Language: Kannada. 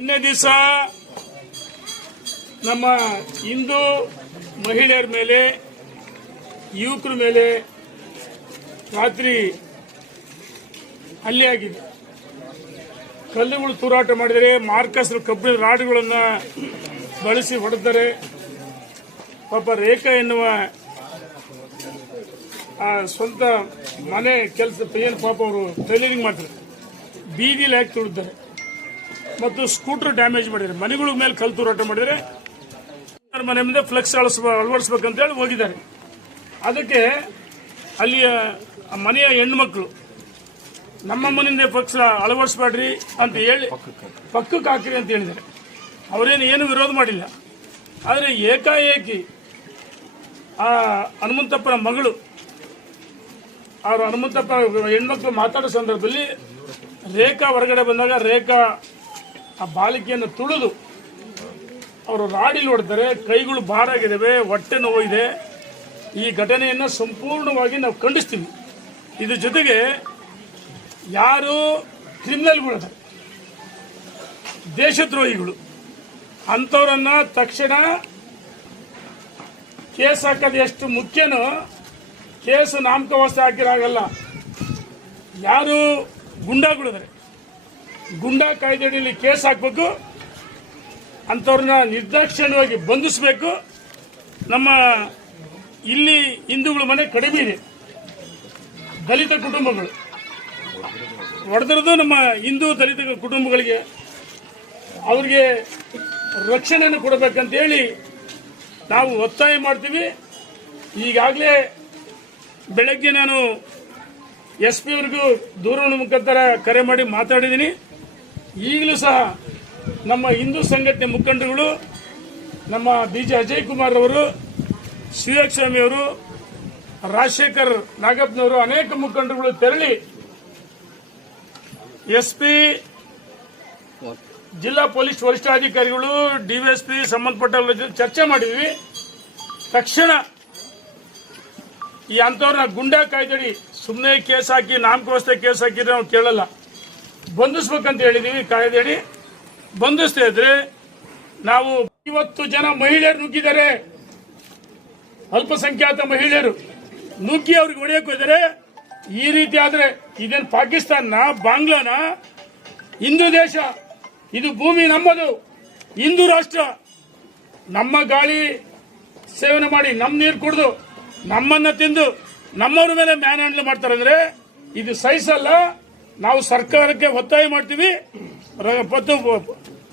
ನಿನ್ನೆ ದಿವಸ ನಮ್ಮ ಹಿಂದೂ ಮಹಿಳೆಯರ ಮೇಲೆ, ಯುವಕರ ಮೇಲೆ ರಾತ್ರಿ ಹಲ್ಲೆ ಆಗಿದೆ. ಕಲ್ಲುಗಳು ತೂರಾಟ ಮಾಡಿದರೆ ಮಾರ್ಕಸ್ ಕಬ್ಬಿಣ ರಾಡ್ಗಳನ್ನ ಬಳಸಿ ಹೊಡೆದರೆ ಪಾಪ ರೇಖಾ ಎನ್ನುವ ಆ ಸ್ವಂತ ಮನೆ ಕೆಲಸ, ಏನು ಪಾಪ ಅವರು ಟೈಲರಿಂಗ್ ಮಾಡ್ತಾರೆ. ಬೀದಿಲಿ ಹಾಕಿ ತುಳಿದ್ದಾರೆ ಮತ್ತು ಸ್ಕೂಟರ್ ಡ್ಯಾಮೇಜ್ ಮಾಡಿದ್ದಾರೆ. ಮನೆಗಳ ಮೇಲೆ ಕಲ್ ತೂರಾಟ ಮಾಡಿದರೆ ಮನೆ ಮುಂದೆ ಫ್ಲೆಕ್ಸ್ ಅಳಿಸ್ಬ ಅಳವಡಿಸ್ಬೇಕಂತ ಹೇಳಿ ಹೋಗಿದ್ದಾರೆ. ಅದಕ್ಕೆ ಅಲ್ಲಿಯ ಮನೆಯ ಹೆಣ್ಮಕ್ಳು, ನಮ್ಮ ಮನೆಯಿಂದ ಫ್ಲೆಕ್ಸ್ ಅಳವಡಿಸ್ಬೇಡ್ರಿ ಅಂತ ಹೇಳಿ ಪಕ್ಕಕ್ಕೆ ಹಾಕಿರಿ ಅಂತ ಹೇಳಿದ್ದಾರೆ. ಅವರೇನು ಏನು ವಿರೋಧ ಮಾಡಿಲ್ಲ. ಆದರೆ ಏಕಾಏಕಿ ಆ ಹನುಮಂತಪ್ಪನ ಮಗಳು ಅವರು ಹನುಮಂತಪ್ಪ ಹೆಣ್ಮಕ್ಳು ಮಾತಾಡೋ ಸಂದರ್ಭದಲ್ಲಿ ರೇಖಾ ಹೊರಗಡೆ ಬಂದಾಗ ರೇಖಾ ಆ ಬಾಲಿಕೆಯನ್ನು ತುಳಿದು ಅವರು ರಾಡಿಲ್ ಹೊಡೆದರೆ ಕೈಗಳು ಬಾರಾಗಿದ್ದಾವೆ ಹೊಟ್ಟೆ ನೋವಿದೆ. ಈ ಘಟನೆಯನ್ನು ಸಂಪೂರ್ಣವಾಗಿ ನಾವು ಖಂಡಿಸ್ತೀವಿ. ಇದ್ರ ಜೊತೆಗೆ ಯಾರು ಕ್ರಿಮಿನಲ್ಗಳಿದ್ದಾರೆ ದೇಶದ್ರೋಹಿಗಳು, ಅಂಥವ್ರನ್ನ ತಕ್ಷಣ ಕೇಸ್ ಹಾಕೋದು ಎಷ್ಟು ಮುಖ್ಯನೋ, ಕೇಸು ನಾಮಕವಾಸ್ತೆ ಹಾಕಿರಾಗಲ್ಲ ಯಾರು ಗುಂಡಾಗಳಿದ್ದಾರೆ ಗುಂಡಾ ಕಾಯ್ದೆಯಲ್ಲಿ ಕೇಸ್ ಹಾಕಬೇಕು, ಅಂಥವ್ರನ್ನ ನಿರ್ದಾಕ್ಷಿಣ್ಯವಾಗಿ ಬಂಧಿಸಬೇಕು. ನಮ್ಮ ಇಲ್ಲಿ ಹಿಂದೂಗಳ ಮನೆ ಕಡಿಮೆ ಇದೆ. ದಲಿತ ಕುಟುಂಬಗಳು. ಹೊಡೆದ್ರದ್ದು ನಮ್ಮ ಹಿಂದೂ ದಲಿತ ಕುಟುಂಬಗಳಿಗೆ. ಅವ್ರಿಗೆ ರಕ್ಷಣೆಯನ್ನು ಕೊಡಬೇಕಂತೇಳಿ ನಾವು ಒತ್ತಾಯ ಮಾಡ್ತೀವಿ. ಈಗಾಗಲೇ ಬೆಳಗ್ಗೆ ನಾನು ಎಸ್ ಪಿ ಅವ್ರಿಗೂ ದೂರವಾಣಿ ಮುಖಾಂತರ ಕರೆ ಮಾಡಿ ಮಾತಾಡಿದ್ದೀನಿ. ಈಗಲೂ ಸಹ ನಮ್ಮ ಹಿಂದೂ ಸಂಘಟನೆ ಮುಖಂಡರುಗಳು, ನಮ್ಮ ಬಿ ಜೆ ಅಜಯ್ ಕುಮಾರ್ ಅವರು ಶಿವಯೋಗ ಸ್ವಾಮಿ ಅವರು, ರಾಜಶೇಖರ್ ನಾಗಪ್ಪನವರು, ಅನೇಕ ಮುಖಂಡರುಗಳು ತೆರಳಿ ಎಸ್ ಪಿ, ಜಿಲ್ಲಾ ಪೊಲೀಸ್ ವರಿಷ್ಠಾಧಿಕಾರಿಗಳು ಡಿವೈಎಸ್ಪಿ ಸಂಬಂಧಪಟ್ಟವ್ರ ಜೊತೆ ಚರ್ಚೆ ಮಾಡಿದ್ವಿ. ತಕ್ಷಣ ಈ ಅಂಥವ್ರನ್ನ ಗುಂಡಾ ಕಾಯ್ದಡಿ ಸುಮ್ಮನೆ ಕೇಸ್ ಹಾಕಿ ನಾಮಕೋಸ್ತೆ ಕೇಸ್ ಹಾಕಿದ್ರೆ ನಾವು ಕೇಳಲ್ಲ. ಬಂಧಿಸ್ಬೇಕಂತ ಹೇಳಿದೀವಿ ಕಾಯ್ದೆಯಡಿ ಬಂಧಿಸ್ತಾ ಇದ್ರೆ ನಾವು ಇವತ್ತು ಜನ ಮಹಿಳೆಯರು ನುಗ್ಗಿದ್ದಾರೆ. ಅಲ್ಪಸಂಖ್ಯಾತ ಮಹಿಳೆಯರು ನುಗ್ಗಿ ಅವ್ರಿಗೆ ಹೊಡೆಯಕ್ಕೆ ಈ ರೀತಿ ಆದ್ರೆ ಇದೇನು ಪಾಕಿಸ್ತಾನ ಬಾಂಗ್ಲಾನ? ಹಿಂದೂ ದೇಶ, ಇದು ಭೂಮಿ ನಮ್ಮದು, ಹಿಂದೂ ರಾಷ್ಟ್ರ. ನಮ್ಮ ಗಾಳಿ ಸೇವನೆ ಮಾಡಿ ನಮ್ಮ ನೀರು ಕುಡಿದು ನಮ್ಮನ್ನ ತಿಂದು ನಮ್ಮವ್ರ ಮೇಲೆ ಮ್ಯಾನ್ ಹ್ಯಾಂಡಲ್ ಮಾಡ್ತಾರೆ ಇದು ಸಹಿಸಲ್ಲ. ನಾವು ಸರ್ಕಾರಕ್ಕೆ ಒತ್ತಾಯ ಮಾಡ್ತೀವಿ. ಮತ್ತು